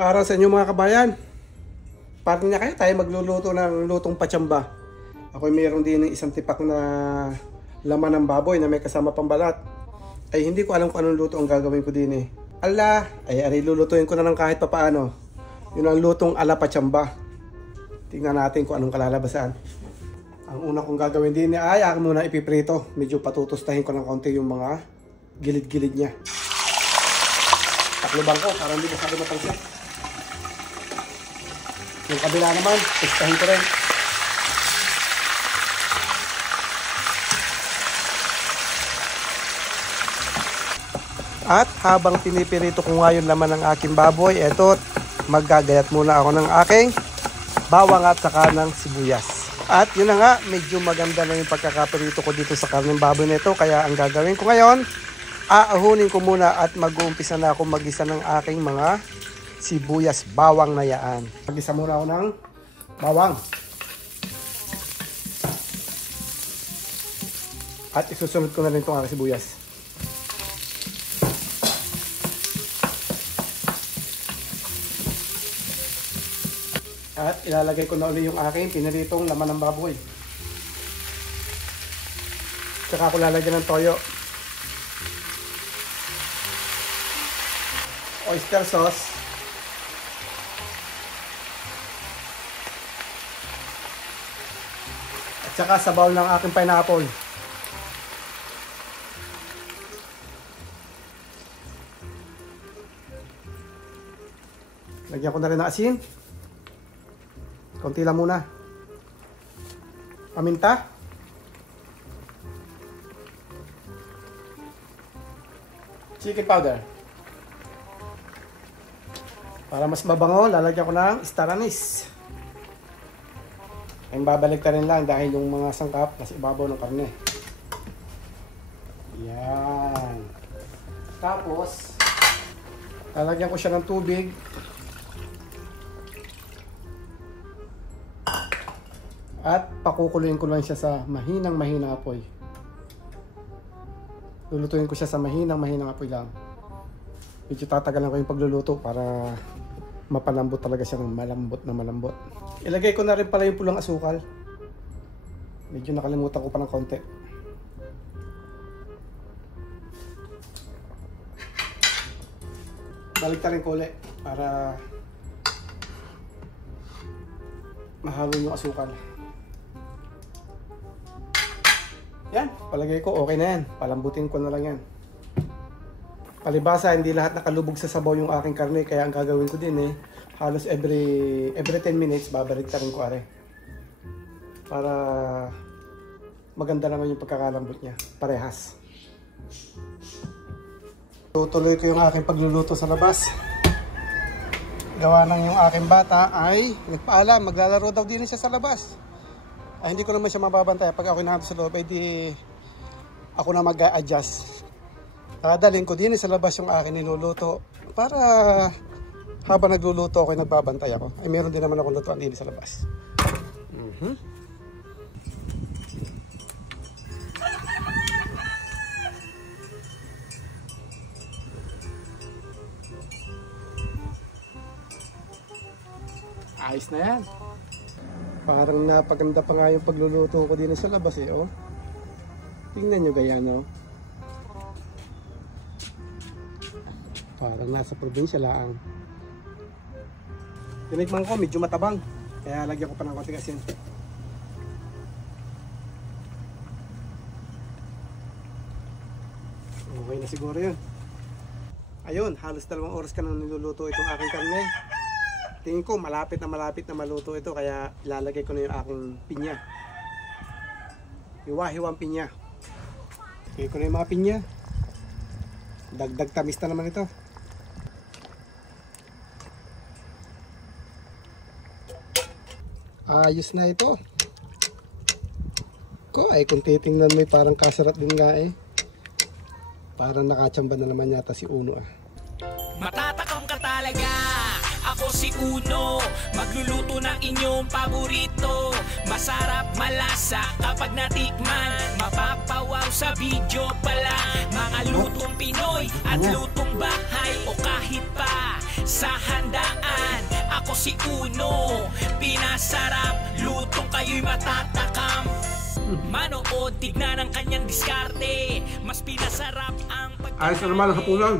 Magandang araw sa inyo mga kabayan. Parang niya kayo tayo magluluto ng lutong patsamba. Ako'y mayroon din ng isang tipak na laman ng baboy na may kasama pang balat. Ay hindi ko alam kung anong luto ang gagawin ko din eh. Ala, ay lulutuin ko na lang kahit papaano. Yun ang lutong ala patsamba. Tingnan natin kung anong kalalabasan. Ang una kong gagawin din ay akin muna ipiprito. Medyo patutustahin ko ng konti yung mga gilid-gilid niya. Taklobang ko para hindi masyado matalsik. Yung kabila naman, tustahin ko rin. At habang pinipirito ko nga yung laman ng aking baboy, eto, maggagayat muna ako ng aking bawang at saka ng sibuyas. At yun na nga, medyo maganda na yung pagkakapirito ko dito sa karneng baboy nito. Kaya ang gagawin ko ngayon, aahunin ko muna at mag-uumpisa na ako mag-isa ng aking mga sibuyas bawang na yaan. Mag-isa muna ako ng bawang. At isusunod ko na rin itong aking sibuyas. At ilalagay ko na ulit yung aking piniritong laman ng baboy. Tsaka ako lalagyan ng toyo. Oyster sauce. At saka sa bowl ng aking pineapple. Lagyan ko na rin ng asin. Konti lang muna. Paminta. Chicken powder. Para mas mabango, lalagyan ko ng star anise. Ay babalik rin lang dahil yung mga sangkap nasa ibabaw ng karne. Yan. Tapos, lalagyan ko siya ng tubig. At pakukuluin ko lang siya sa mahinang apoy. Lulutuin ko siya sa mahinang apoy lang. Medyo tatagalan ko yung pagluluto para mapalambot talaga siya ng malambot. Ilagay ko na rin pala yung pulang asukal. Medyo nakalimutan ko pa ng konti. Balik rin ko ulit para mahalo yung asukal. Yan, palagay ko okay na yan. Palambutin ko na lang yan. Palibasa, hindi lahat nakalubog sa sabaw yung aking karne. Kaya ang gagawin ko din halos every 10 minutes, babalik rin ko are. Para maganda naman yung pagkakalambot niya. Parehas. Tutuloy ko yung aking pagluluto sa labas. Gawa ng yung aking bata ay nagpaalam, maglalaro daw din siya sa labas. Ay, hindi ko naman siya mababantay. Pag ako nandito sa loob, ay di ako na mag-a-adjust. Dadalhin ko din sa labas yung akin niluluto. Para habang nagluluto ako, nagbabantay ako. Ay, meron din naman akong lutuan din sa labas. Ayos na yan. Parang napaganda pa nga yung pagluluto ko din sa labas oh. Tingnan nyo gaya no. Parang nasa probinsya lang. Tinikman ko medyo matabang. Kaya lagyan ko pa ng konting asin. Okay na siguro yun. Ayun, halos 2 oras ka nang niluluto itong aking karne. Tingin ko malapit na maluto ito kaya ilalagay ko na yung aking pinya. Hiwa-hiwang pinya. Lagay ko na yung mga pinya. Dagdag tamis na naman ito. Ayos na ito. Kung titingnan mo parang kasarap din nga Parang nakatsamba na naman yata si Uno Matatakam ka talaga. Ako si Uno, magluluto ng inyong paborito. Masarap, malasa kapag natikman. Mapapawaw sa video pala. Mga lutong Pinoy at lutong bahay o kahit pa sa handaan. si Uno. Pinasarap, lutong kayo'y matatakam. Manood, tignan ang kanyang diskarte. Mas pinasarap ang Ayos na naman ang hapunan.